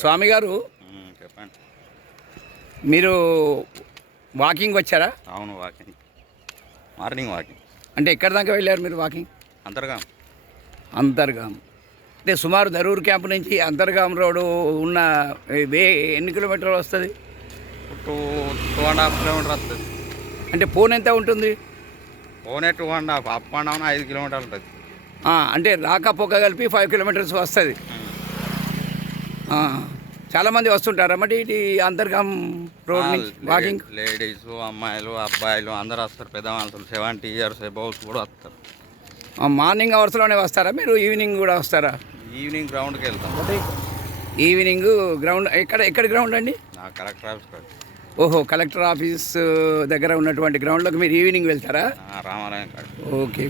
స్వామి గారు, చెప్పండి. మీరు వాకింగ్ వచ్చారా? అవును, వాకింగ్, మార్నింగ్ వాకింగ్. అంటే ఎక్కడి దాకా వెళ్ళారు మీరు వాకింగ్? అంతర్గాం. అంతర్గాం అంటే సుమారు ధరూర్ క్యాంప్ నుంచి అంతర్గాం రోడ్డు ఉన్న ఎన్ని కిలోమీటర్లు వస్తుంది? 2.5 కిలోమీటర్ వస్తుంది. అంటే ఫోన్ ఎంత ఉంటుంది? పోనే 2.5, అప్ అండ్ డౌన్ 5 కిలోమీటర్లు ఉంటుంది. అంటే రాకపోక కలిపి 5 కిలోమీటర్స్ వస్తుంది. చాలామంది వస్తుంటారా మరి ఇది అంతర్గాం రోడ్ నుంచి వాకింగ్? లేడీస్, అమ్మాయిలు, అబ్బాయిలు అందరూ వస్తారు. పెద్ద మనుషులు 70 ఇయర్స్ అబౌవ్స్ కూడా వస్తారు. మార్నింగ్ అవర్స్లోనే వస్తారా మీరు? ఈవినింగ్ కూడా వస్తారా? ఈవినింగ్ గ్రౌండ్కి వెళ్తాం. ఈవినింగ్ గ్రౌండ్ ఎక్కడ గ్రౌండ్ అండి? Collector office. ఓహో, కలెక్టర్ ఆఫీస్ దగ్గర ఉన్నటువంటి గ్రౌండ్లోకి మీరు ఈవినింగ్ వెళ్తారా? రామాలయం కాడ. ఓకే.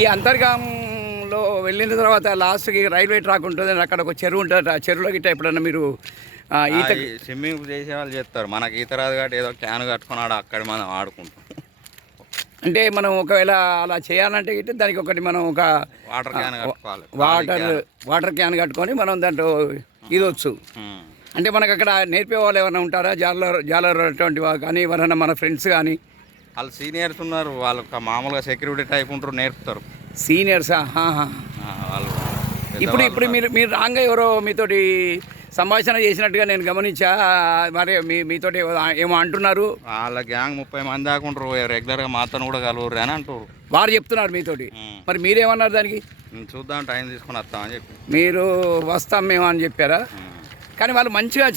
ఈ అంతర్గాంలో వెళ్ళిన తర్వాత లాస్ట్కి రైల్వే ట్రాక్ ఉంటుంది, అక్కడ ఒక చెరువు ఉంటుంది. ఆ చెరువులో గిట్ట ఎప్పుడన్నా మీరు ఈత స్విమ్మింగ్ చేసే వాళ్ళు చేస్తారు. మనకి ఈత రాదు కాబట్టి ఏదో క్యాన్ కట్టుకున్నాడు అక్కడ మనం ఆడుకుంటాం. అంటే మనం ఒకవేళ అలా చేయాలంటే గిట్ట దానికి ఒకటి మనం ఒక వాటర్ క్యాన్ కట్టుకోవాలి. వాటర్ క్యాన్ కట్టుకొని మనం దాంట్లో ఈదొచ్చు. అంటే మనకు అక్కడ నేర్పే వాళ్ళు ఎవరైనా ఉంటారా? జాలర్ అటువంటి కానీ ఎవరైనా మన ఫ్రెండ్స్ కానీ? వాళ్ళు సీనియర్స్ ఉన్నారు, వాళ్ళు మామూలుగా సెక్యూరిటీ టైప్ ఉంటారు, నేర్పుతారు. సీనియర్సా? వాళ్ళు ఇప్పుడు మీరు రాంగా ఎవరో మీతోటి సంభాషణ చేసినట్టుగా నేను గమనించా. మరి మీతోటి ఏమో అంటున్నారు. వాళ్ళ గ్యాంగ్ 30 మంది దాకా ఉంటారు. రెగ్యులర్గా మాతో కూడా కలవరు అని అంటారు. వారు చెప్తున్నారు మీతోటి. మరి మీరేమన్నారు దానికి? చూద్దాం, టైం తీసుకొని వస్తామని చెప్పి. మీరు వస్తాం మేము అని చెప్పారా? కానీ వాళ్ళు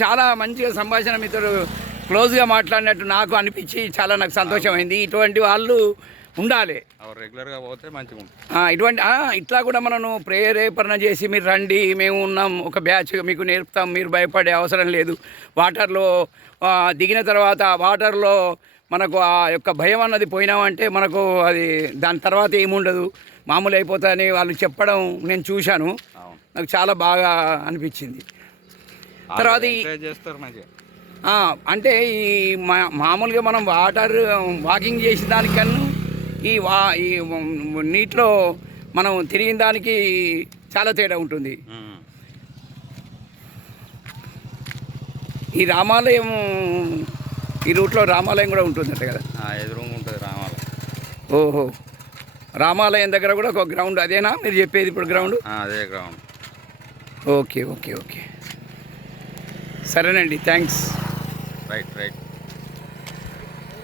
చాలా మంచిగా సంభాషణ మీతో క్లోజ్గా మాట్లాడినట్టు నాకు అనిపించి నాకు సంతోషమైంది. ఇటువంటి వాళ్ళు ఉండాలి, రెగ్యులర్గా పోతే మంచిగా ఉంటుంది. ఇటువంటి ఇట్లా కూడా మనను ప్రేరేపణ చేసి మీరు రండి, మేము ఉన్నాం, ఒక బ్యాచ్ మీకు నేర్పుతాం, మీరు భయపడే అవసరం లేదు. వాటర్లో దిగిన తర్వాత వాటర్లో మనకు ఆ యొక్క భయం అన్నది పోయినామంటే మనకు అది దాని తర్వాత ఏముండదు, మామూలు అయిపోతుందని వాళ్ళు చెప్పడం నేను చూశాను. నాకు చాలా బాగా అనిపించింది. తర్వాత అంటే ఈ మామూలుగా మనం వాకింగ్ చేసిన దానికన్నా ఈ నీటిలో మనం తిరిగిన దానికి చాలా తేడా ఉంటుంది. ఈ రామాలయం, ఈ రూట్లో రామాలయం కూడా ఉంటుందంట కదా? ఎదురుగా ఉంటుంది రామాలయం. ఓహో, రామాలయం దగ్గర కూడా ఒక గ్రౌండ్ అదేనా మీరు చెప్పేది ఇప్పుడు గ్రౌండ్? అదే గ్రౌండ్. ఓకే. సరేనండి, థ్యాంక్స్. రైట్.